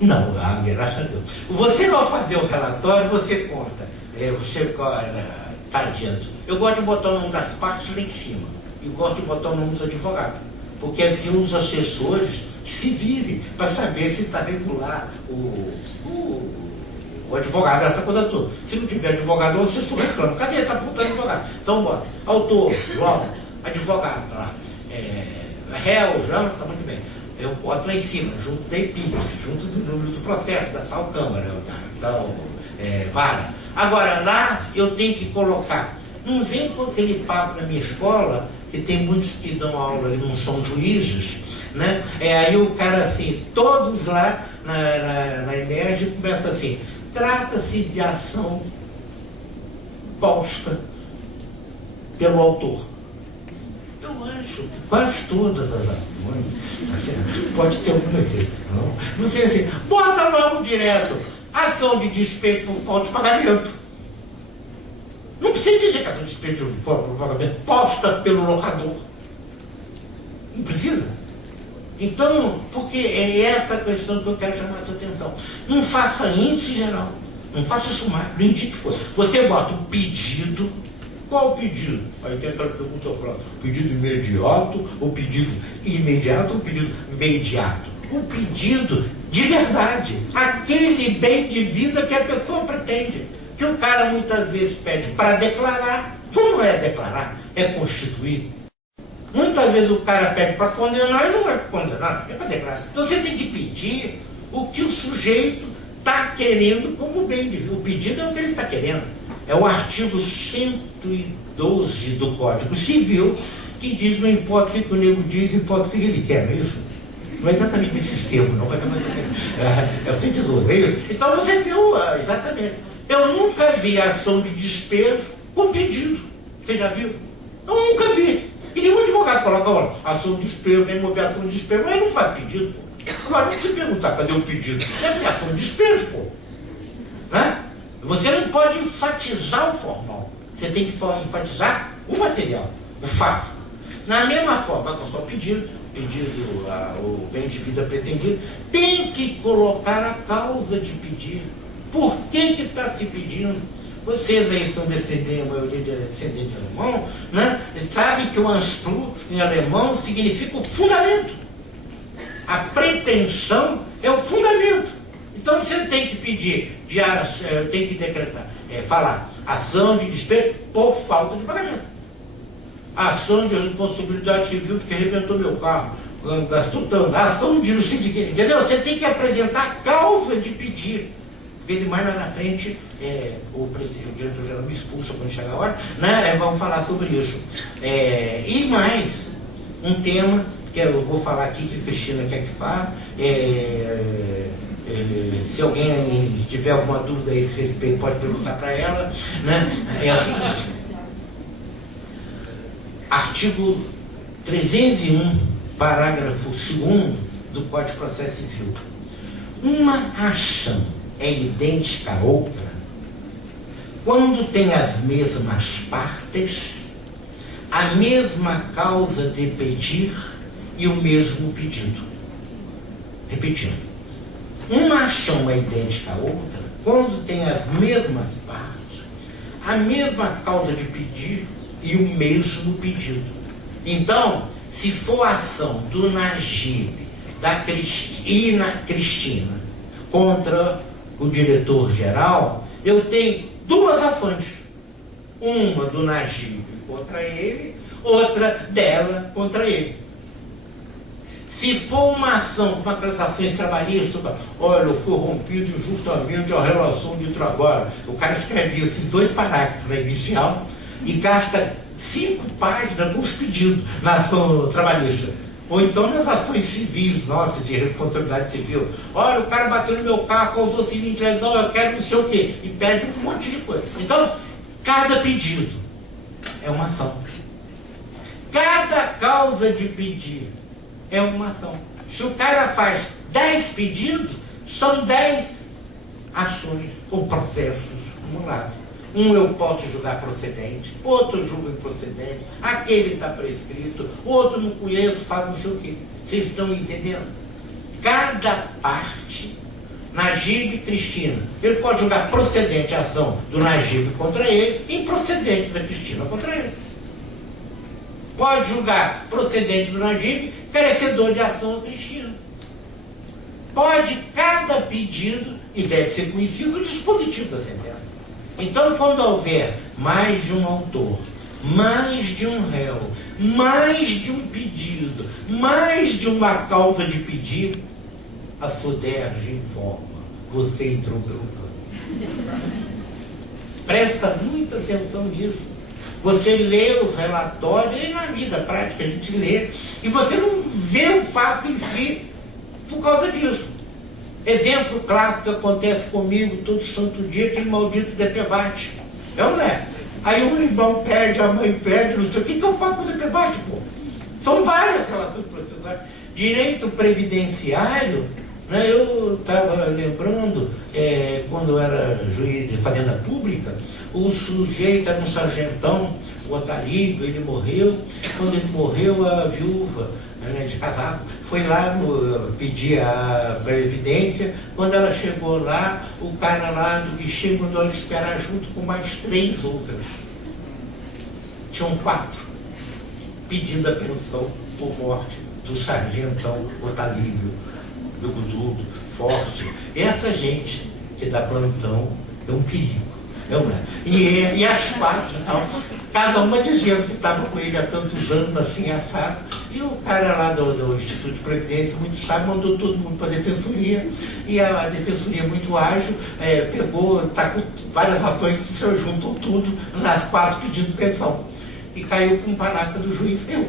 Não, graças a Deus. Você, ao fazer o relatório, você conta. Você está adiante. Eu gosto de botar o nome das partes lá em cima. E gosto de botar o nome dos advogados. Porque assim os assessores se virem para saber se está regular o advogado, essa coisa toda. Se não tiver advogado, o assessor reclama. Cadê? Está apontando advogado. Então bota. Autor, João, advogado, tá lá. Réu, João, está muito bem. Eu boto lá em cima, junto da EPIC, junto do número do processo, da tal Câmara, da tal vara. Agora, lá eu tenho que colocar. Não vem com aquele papo na minha escola, que tem muitos que dão aula e não são juízes, né? Aí o cara assim, todos lá na EMERGE começa assim, trata-se de ação posta pelo autor. Eu acho que quase todas as ações, pode ter alguma coisa, não tem assim, bota logo direto, ação de despejo por falta de pagamento. Não precisa dizer que a ação de despejo por falta de pagamento posta pelo locador. Não precisa. Então, porque é essa questão que eu quero chamar a sua atenção. Não faça índice geral, não faça sumário, não indique força. Você bota o pedido. Qual o pedido? Aí tem aquela pergunta pronta. Pedido imediato, ou pedido imediato, ou pedido imediato? O pedido de verdade, aquele bem de vida que a pessoa pretende. Que o cara muitas vezes pede para declarar. Não é declarar, é constituir. Muitas vezes o cara pede para condenar e não é para condenar, é para declarar. Então você tem que pedir o que o sujeito está querendo como bem de vida. O pedido é o que ele está querendo. É o artigo 112 do Código Civil, que diz, não importa o que o nego diz, importa o que ele quer, não é isso? Não é exatamente esse termo, não. É o 112, é isso? Então você viu, exatamente. Eu nunca vi ação de despejo com pedido. Você já viu? Eu nunca vi. E nenhum advogado coloca, olha, ação de despejo, nem mover ação de despejo, mas ele não faz pedido, pô. Agora não se perguntar, cadê o pedido? Deve ter ação de despejo, pô. Né? Você não pode enfatizar o formal. Você tem que enfatizar o material, o fato. Na mesma forma, com o pedido, o bem de vida pretendido, tem que colocar a causa de pedir. Por que está se pedindo? Vocês aí estão descendendo, a maioria de descendente alemão, né? Sabem que o Anspruch em alemão significa o fundamento. A pretensão é o fundamento. Então você tem que pedir, tem que decretar, falar, ação de despejo por falta de pagamento. Ação de responsabilidade civil porque arrebentou meu carro, gastou tanto, ação de não sei de quê, entendeu? Você tem que apresentar a causa de pedir. Porque mais lá na frente, o diretor-geral me expulsa quando chegar a hora, né? Vamos falar sobre isso. E mais, um tema que eu vou falar aqui, que a Cristina quer que fale, se alguém tiver alguma dúvida a esse respeito, pode perguntar para ela, né? É o seguinte, artigo 301, parágrafo 2º do Código de Processo Civil. Uma ação é idêntica a outra quando tem as mesmas partes, a mesma causa de pedir e o mesmo pedido. Repetindo. Uma ação é idêntica a outra quando tem as mesmas partes, a mesma causa de pedir e o mesmo pedido. Então, se for a ação do Najib e na Cristina contra o diretor-geral, eu tenho duas ações. Uma do Najib contra ele, outra dela contra ele. Se for uma ação, uma aquelas ações trabalhistas, olha, eu fui rompido injustamente a relação de trabalho. O cara escreve isso em 2 parágrafos na inicial e gasta 5 páginas nos pedidos na ação trabalhista. Ou então nas ações civis, nossas, de responsabilidade civil. Olha, o cara bateu no meu carro, causou seguinte lesão, eu quero não sei o quê. E pede um monte de coisa. Então, cada pedido é uma ação. Cada causa de pedir é uma ação. Se o cara faz 10 pedidos, são 10 ações ou processos acumulados. Um eu posso julgar procedente, outro eu julgo improcedente, aquele está prescrito, outro não conheço, faz não sei o quê. Vocês estão entendendo? Cada parte, Najib Cristina, ele pode julgar procedente a ação do Najib contra ele, e improcedente da Cristina contra ele. Pode julgar procedente do Najib, carecedor de ação da Cristina. Pode cada pedido, e deve ser conhecido o dispositivo da sentença. Então, quando houver mais de um autor, mais de um réu, mais de um pedido, mais de uma causa de pedido, a SUDERJ informa, você entrou grupo. Presta muita atenção nisso. Você lê os relatórios, e na vida prática a gente lê, e você não vê o fato em si por causa disso. Exemplo clássico que acontece comigo todo santo dia, aquele maldito DPVAT. É ou não é? Aí o irmão pede, a mãe pede, não sei o que eu faço com o DPVAT, pô? São várias relações processuais. Direito previdenciário, né, eu estava lembrando, quando eu era juiz de fazenda pública, o sujeito era um sargentão, o Otalíbio, ele morreu. Quando ele morreu, a viúva, de casado, foi lá pedir a previdência. Quando ela chegou lá, o cara lá do guichê mandou ela esperar junto com mais 3 outras. Tinham 4 pedindo a pensão por morte do sargentão Otalíbio, do Gududo, forte. Essa gente que dá plantão é um perigo. E as 4, então, cada uma dizendo que estava com ele há tantos anos, assim, assado. E o cara lá do Instituto de Previdência, muito sábio, mandou todo mundo para a defensoria. E a defensoria, muito ágil, pegou, está com várias ações, juntou tudo nas 4 pedindo pensão. E caiu com um parágrafo do juiz, eu.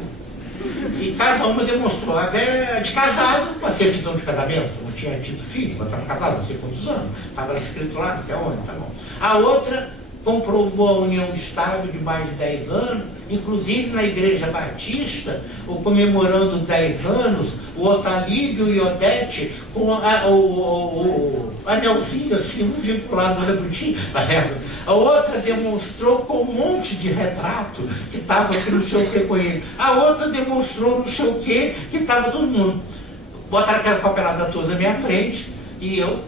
E cada uma demonstrou. A velha de casado, com a certidão de casamento, não tinha tido filho, mas estava casado, não sei quantos anos, estava escrito lá, não sei aonde, tá bom. A outra comprovou a união estável de mais de 10 anos, inclusive na Igreja Batista, comemorando 10 anos, o Otalíbio e Odete, com o anelzinho assim, um vinculado no rebutinho, tá vendo? A outra demonstrou com um monte de retrato que estava aqui não sei o que com ele. A outra demonstrou não sei o que estava todo mundo. Botaram aquela papelada toda na minha frente, e eu,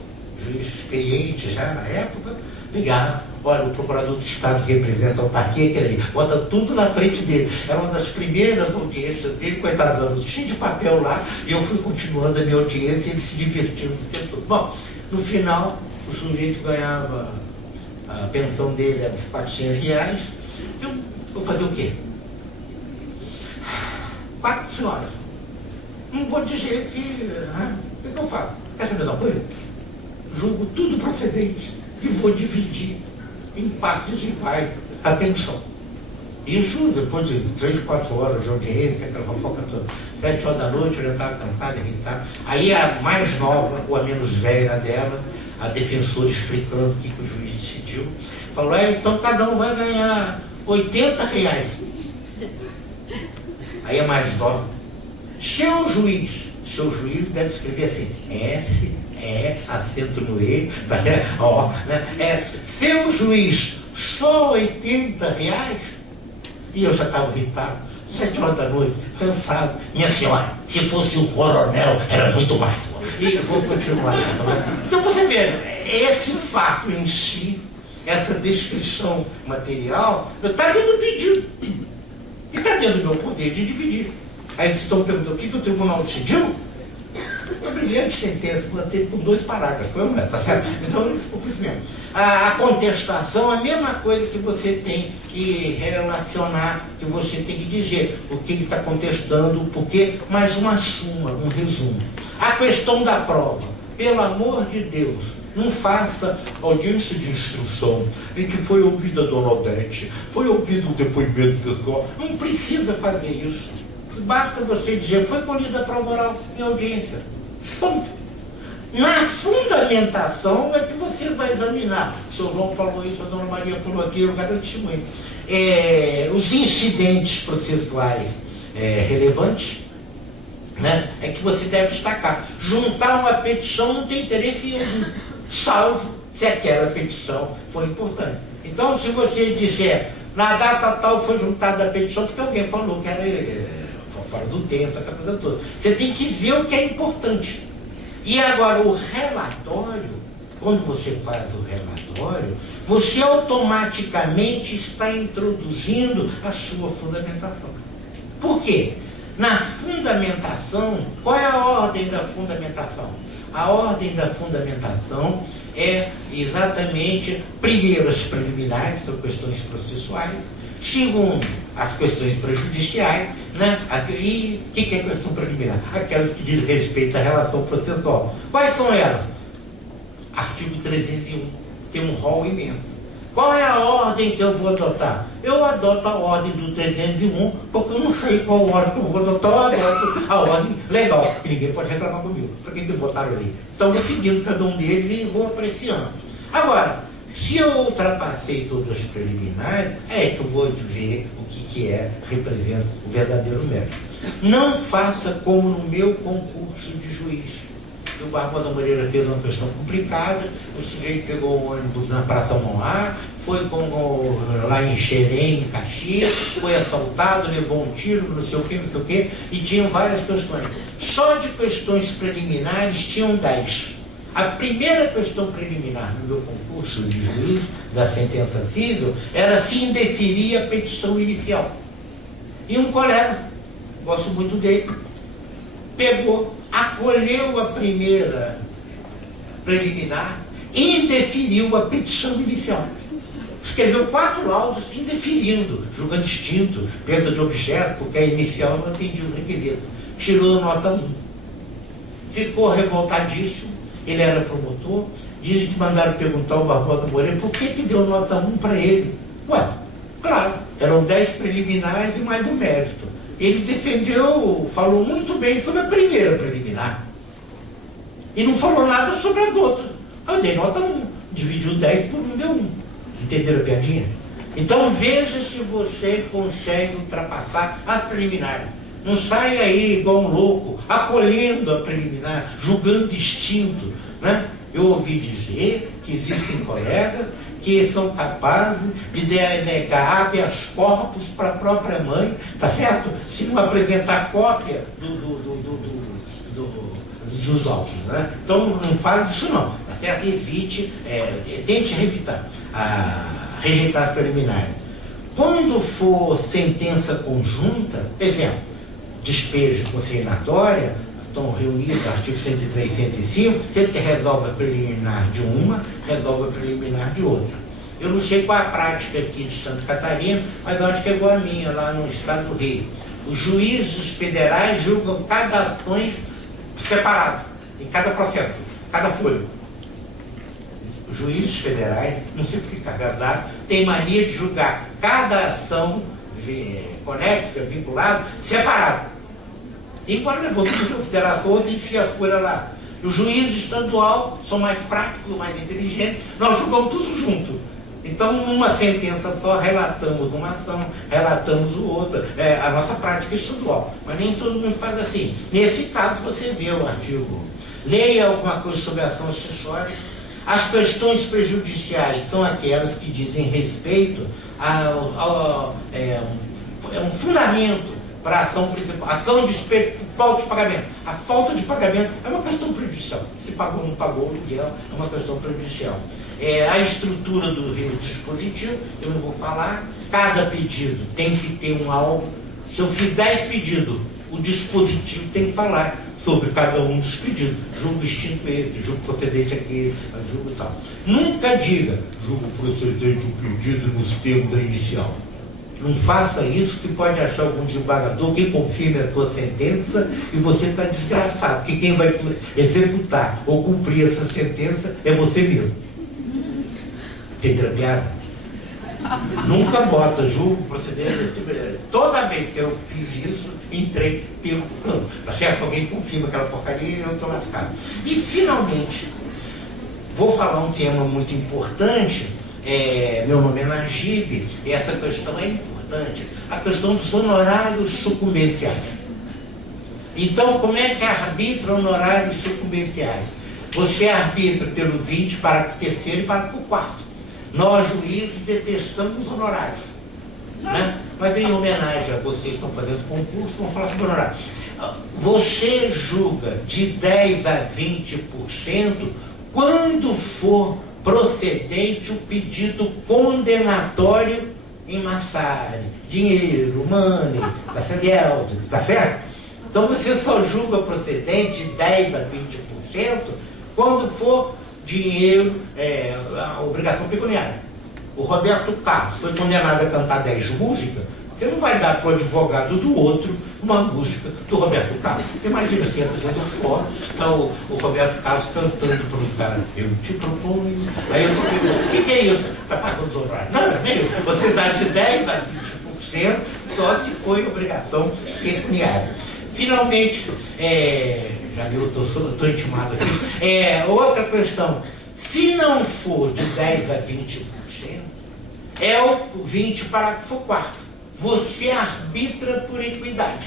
juiz experiente já na época, ligava. Olha, o procurador do Estado que representa a autarquia, aquele ali, bota tudo na frente dele. Era uma das primeiras audiências dele, coitado, cheio de papel lá, e eu fui continuando a minha audiência, ele se divertindo o tempo todo. Bom, no final, o sujeito ganhava, a pensão dele era uns R$400. Eu vou fazer o quê? 4 senhoras. Não vou dizer que... o que eu faço? Quer saber do apoio? Julgo tudo procedente e vou dividir em partes iguais a pensão. Isso depois de 3, 4 horas de audiência, aquela fofoca toda. 7 horas da noite, eu já estava cansado, irritado. Aí a mais nova, ou a menos velha dela, a defensora explicando o que o juiz decidiu, falou, então cada um vai ganhar R$80. Aí a mais nova, seu juiz deve escrever assim, acento no E, seu juiz, só R$80? E eu já estava irritado, 7 horas da noite, cansado. Minha senhora, se fosse um coronel, era muito mais. E vou continuar. Então você vê, esse fato em si, essa descrição material, está dentro do pedido. E está dentro do meu poder de dividir. Aí vocês estão perguntando, o que o tribunal decidiu? Uma brilhante sentença, teve com 2 parágrafos, foi uma, tá certo? Então, ficou por isso mesmo. A contestação, a mesma coisa que você tem que relacionar, que você tem que dizer o que ele está contestando, o porquê, mais uma súmula, um resumo. A questão da prova, pelo amor de Deus, não faça audiência de instrução em que foi ouvida a dona Odete, foi ouvido o depoimento pessoal. Não precisa fazer isso. Basta você dizer, foi colhida a prova oral em audiência. Ponto. Na fundamentação é que você vai examinar. O senhor João falou isso, a dona Maria falou aquilo, cada testemunho. Os incidentes processuais relevantes, né, é que você deve destacar. Juntar uma petição não tem interesse em ouvir, salvo se aquela petição for importante. Então, se você disser, na data tal foi juntada a petição, porque alguém falou que era fora do tempo, aquela coisa toda. Você tem que ver o que é importante. E agora, o relatório, quando você faz o relatório, você automaticamente está introduzindo a sua fundamentação. Por quê? Na fundamentação, qual é a ordem da fundamentação? A ordem da fundamentação é exatamente, primeiro, as preliminares, são questões processuais, segundo, as questões prejudiciais, né? E o que é questão preliminar? Aquelas que dizem respeito à relação processual. Quais são elas? Artigo 301, tem um rol imenso. Qual é a ordem que eu vou adotar? Eu adoto a ordem do 301, porque eu não sei qual ordem que eu vou adotar, eu adoto a ordem legal, porque ninguém pode reclamar comigo. Por que botaram ali? Então eu vou seguindo cada um deles e vou apreciando. Agora, se eu ultrapassei todas as preliminares, é que eu vou ver o que representa o verdadeiro mérito. Não faça como no meu concurso de juiz. O Barbosa Moreira fez uma questão complicada, o sujeito pegou o ônibus na Praça Mauá, foi lá em Xerém, em Caxias, foi assaltado, levou um tiro, não sei o que, e tinham várias questões. Só de questões preliminares tinham 10. A primeira questão preliminar no meu concurso de juiz da sentença civil era se indeferir a petição inicial. E um colega, gosto muito dele, pegou, acolheu a primeira preliminar e indeferiu a petição inicial. Escreveu 4 laudos indeferindo, julgando extinto, perda de objeto, porque a inicial não atendia os requisitos. Tirou a nota 1. Ficou revoltadíssimo, ele era promotor, dizem que mandaram perguntar ao Barbosa Moreira por que deu nota 1 para ele. Ué, claro, eram 10 preliminares e mais um mérito. Ele defendeu, falou muito bem sobre a primeira preliminar. E não falou nada sobre as outras. Eu dei nota 1. Dividiu 10 por 1, deu 1. Entenderam a piadinha? Então veja se você consegue ultrapassar as preliminares. Não sai aí igual um louco, acolhendo a preliminar, julgando extinto. Né? Eu ouvi dizer que existem colegas que são capazes de negar habeas corpus para a própria mãe, tá certo? Se não apresentar cópia dos autos, né? Então não faz isso não, tá certo? Evite, tente rejeitar as preliminares. Quando for sentença conjunta, exemplo, despejo consignatória, estão reunidos artigo 103 e 105, você resolve a preliminar de uma, resolve a preliminar de outra. Eu não sei qual a prática aqui de Santa Catarina, mas eu acho que é igual a minha, lá no estado do Rio. Os juízes federais julgam cada ações separado, em cada processo, cada folha. Os juízes federais, não sei porque cada tem mania de julgar cada ação conexa, vinculada, separado. Embora levou tudo em consideração, outro enfia a folha lá. Os juízes estadual são mais práticos, mais inteligentes, nós julgamos tudo junto. Então, numa sentença só, relatamos uma ação, relatamos o outro, a nossa prática estadual. Mas nem todo mundo faz assim. Nesse caso, você vê o artigo. Leia alguma coisa sobre ação acessória. As questões prejudiciais são aquelas que dizem respeito um fundamento para a ação principal. Ação de falta de pagamento. A falta de pagamento é uma questão prejudicial. Se pagou ou não pagou, o aluguel é uma questão prejudicial. A estrutura do dispositivo, eu não vou falar. Cada pedido tem que ter um alvo. Se eu fiz 10 pedidos, o dispositivo tem que falar sobre cada um dos pedidos. Julgo extinto esse, julgo procedente aquele, julgo tal. Nunca diga, julgo procedente o pedido nos termos da inicial. Não faça isso, que pode achar algum desembargador que confirme a sua sentença e você está desgraçado, porque quem vai executar ou cumprir essa sentença é você mesmo. Entendeu a piada? Nunca bota julgo, procedente. Toda vez que eu fiz isso, entrei pelo plano. Tá certo? Alguém confirma aquela porcaria e eu estou lascado. E, finalmente, vou falar um tema muito importante. Meu nome é Najib, e essa questão é importante. A questão dos honorários sucumbenciais. Então, como é que arbitra honorários sucumbenciais? Você arbitra pelo 20, parágrafo 3º e parágrafo 4º. Nós, juízes, detestamos honorários. Né? Mas em homenagem a vocês que estão fazendo concurso, vamos falar sobre honorários. Você julga de 10 a 20% quando for procedente o pedido condenatório em massagem, dinheiro, money, tá certo? Tá certo? Então você só julga procedente de 10 a 20% quando for dinheiro, a obrigação pecuniária. O Roberto Carlos foi condenado a cantar 10 músicas. Você não vai dar para o advogado do outro uma música do Roberto Carlos. Você imagina se entra dentro do fórum, está o Roberto Carlos cantando para um cara, eu te proponho. Aí eu pergunto, o que é isso? Está pagando os honorários? Não, é meio. Você dá de 10 a 20%, só se foi obrigação pecuniária. Finalmente, já viu, estou intimado aqui. Outra questão, se não for de 10 a 20%, é o 20, parágrafo 4º. Você arbitra por equidade.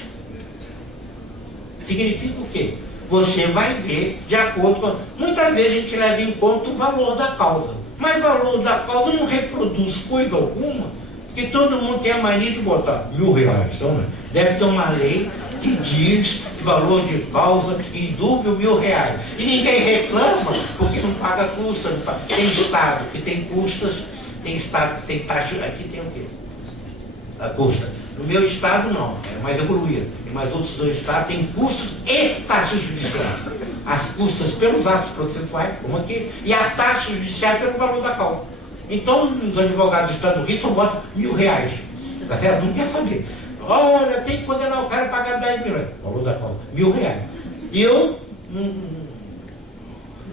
Significa o quê? Você vai ver de acordo com... Muitas vezes a gente leva em conta o valor da causa. Mas o valor da causa não reproduz coisa alguma, porque todo mundo tem a mania de botar R$1.000. Então, né? Deve ter uma lei que diz que valor de causa indúbio R$1.000. E ninguém reclama porque não paga custa. Não paga. Tem estado que tem custas, tem estado que tem taxa. Aqui tem o quê? A custa. No meu estado não, é mais evoluído. Em mais outros 2 estados tem custos e taxas judiciais. As custas pelos atos processuais, como aqui, e a taxa judicial pelo valor da causa. Então, os advogados do estado do Rio só botam R$1.000. Tá certo? Não quer saber. Olha, tem que condenar o cara a pagar 10 milhões. Valor da causa, R$1.000. E eu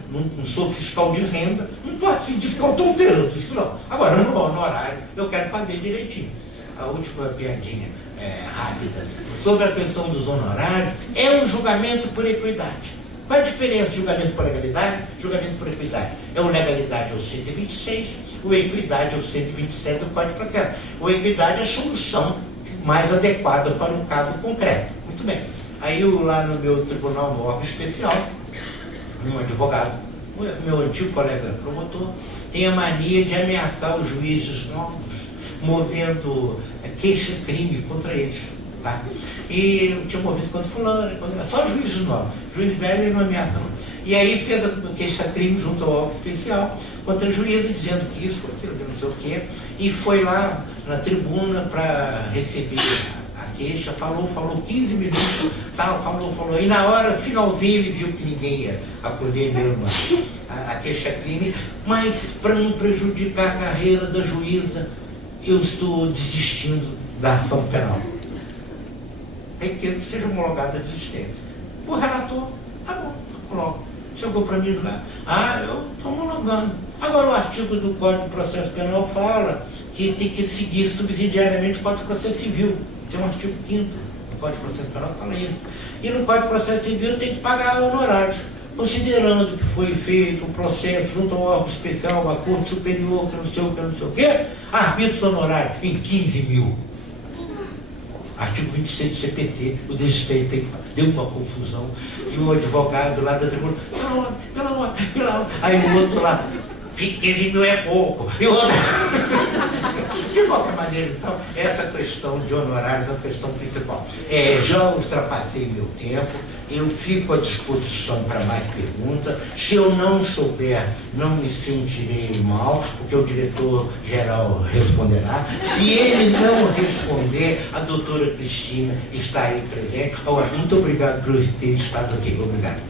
não sou fiscal de renda, não estou afim de ficar tonteiro disso não. Agora, no honorário, eu quero fazer direitinho. A última piadinha rápida sobre a questão dos honorários é um julgamento por equidade. Qual é a diferença de julgamento por legalidade? Julgamento por equidade. O legalidade é o 126, o equidade é o 127 do Código de Processo. O equidade é a solução mais adequada para um caso concreto. Muito bem. Aí eu lá no meu tribunal, no órgão especial, um advogado, meu antigo colega promotor, tem a mania de ameaçar os juízes novos, movendo queixa-crime contra eles. Tá? E eu tinha movido contra fulano, só juízes novos. Juiz velho ele não ameaça não. E aí fez a queixa-crime junto ao órgão especial contra o juiz, dizendo que isso, aquilo, não sei o quê, e foi lá na tribuna para receber a queixa, falou 15 minutos, tal, falou. E na hora, finalzinho, ele viu que ninguém ia acolher mesmo a queixa-crime, mas para não prejudicar a carreira da juíza, eu estou desistindo da ação penal. Tem que seja homologada a desistência. O relator, tá bom, coloco. Chegou para mim lá, eu estou homologando. Agora o artigo do Código de Processo Penal fala que tem que seguir subsidiariamente o Código de Processo Civil. Tem um artigo 5º do Código de Processo Penal que fala isso. E no Código de Processo Civil tem que pagar honorários, considerando que foi feito um processo junto ao órgão especial, a Corte Superior, que não sei o quê, arbítrio honorário em 15 mil. Artigo 26 do CPT, o desistente deu uma confusão, e o advogado lá da tribuna, pelo amor, aí o outro lá, 15 mil é pouco, e o outro... De qualquer maneira, então, essa questão de honorários é a questão principal. Já ultrapassei meu tempo, eu fico à disposição para mais perguntas. Se eu não souber, não me sentirei mal, porque o diretor-geral responderá. Se ele não responder, a doutora Cristina está aí presente. Muito obrigado por ter estado aqui. Obrigado.